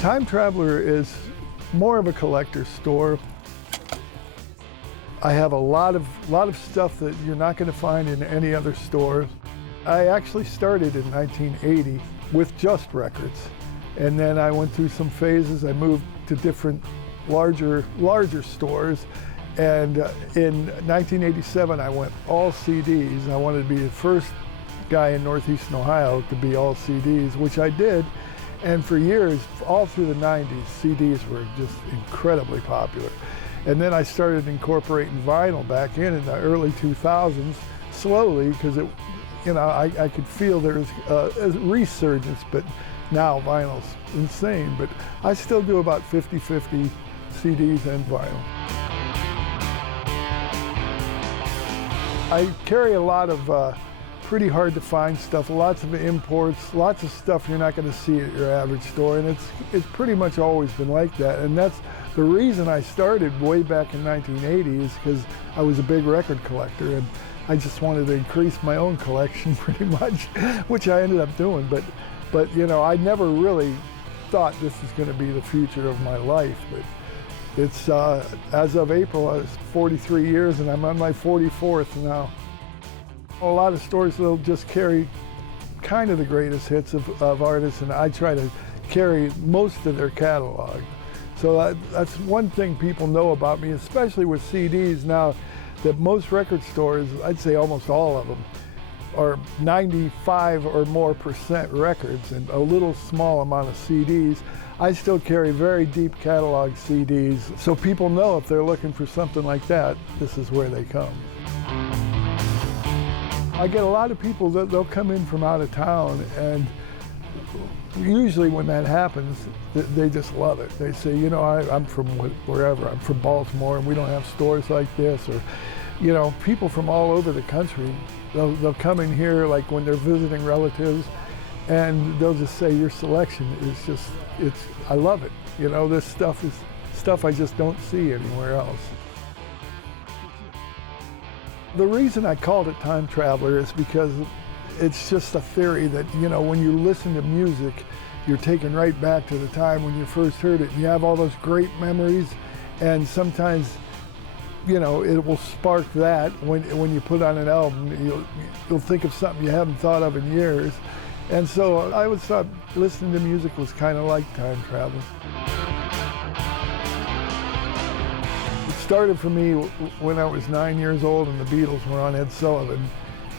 Time Traveler is more of a collector's store. I have a lot of stuff that you're not going to find in any other store. I actually started in 1980 with just records, and then I went through some phases. I moved to different larger stores, and in 1987 I went all CDs. I wanted to be the first guy in Northeastern Ohio to be all CDs, which I did. And for years, all through the 90s, CDs were just incredibly popular. And then I started incorporating vinyl back in the early 2000s, slowly, because I could feel there was a resurgence, but now vinyl's insane. But I still do about 50-50 CDs and vinyl. I carry a lot of pretty hard to find stuff, lots of imports, lots of stuff you're not going to see at your average store, and it's pretty much always been like that. And that's the reason I started way back in 1980, is because I was a big record collector, and I just wanted to increase my own collection pretty much, which I ended up doing. But you know, I never really thought this was going to be the future of my life. But it's as of April, I was 43 years, and I'm on my 44th now. A lot of stores will just carry kind of the greatest hits of artists, and I try to carry most of their catalog. So that's one thing people know about me, especially with CDs now, that most record stores, I'd say almost all of them, are 95 or more % records and a little small amount of CDs. I still carry very deep catalog CDs, so people know if they're looking for something like that, this is where they come. I get a lot of people that they'll come in from out of town, and usually when that happens, they just love it. They say, you know, I'm from wherever, I'm from Baltimore, and we don't have stores like this. Or, you know, people from all over the country, they'll come in here like when they're visiting relatives, and they'll just say, your selection is just, I love it. You know, this stuff is stuff I just don't see anywhere else. The reason I called it Time Traveler is because it's just a theory that, you know, when you listen to music, you're taken right back to the time when you first heard it. You have all those great memories, and sometimes, you know, it will spark that when you put on an album. You'll think of something you haven't thought of in years. And so I always thought listening to music was kind of like time travel. It started for me when I was 9 years old and the Beatles were on Ed Sullivan.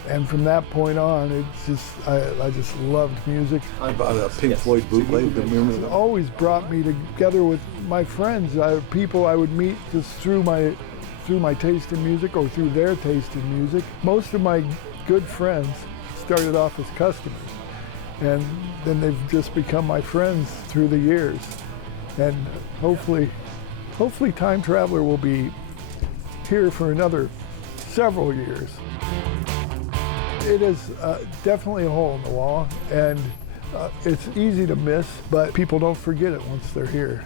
And from that point on, it's just, I just loved music. I bought a Pink Floyd bootleg. It always brought me together with my friends, people I would meet just through my taste in music or through their taste in music. Most of my good friends started off as customers, and then they've just become my friends through the years. And hopefully Time Traveler will be here for another several years. It is definitely a hole in the wall, and it's easy to miss, but people don't forget it once they're here.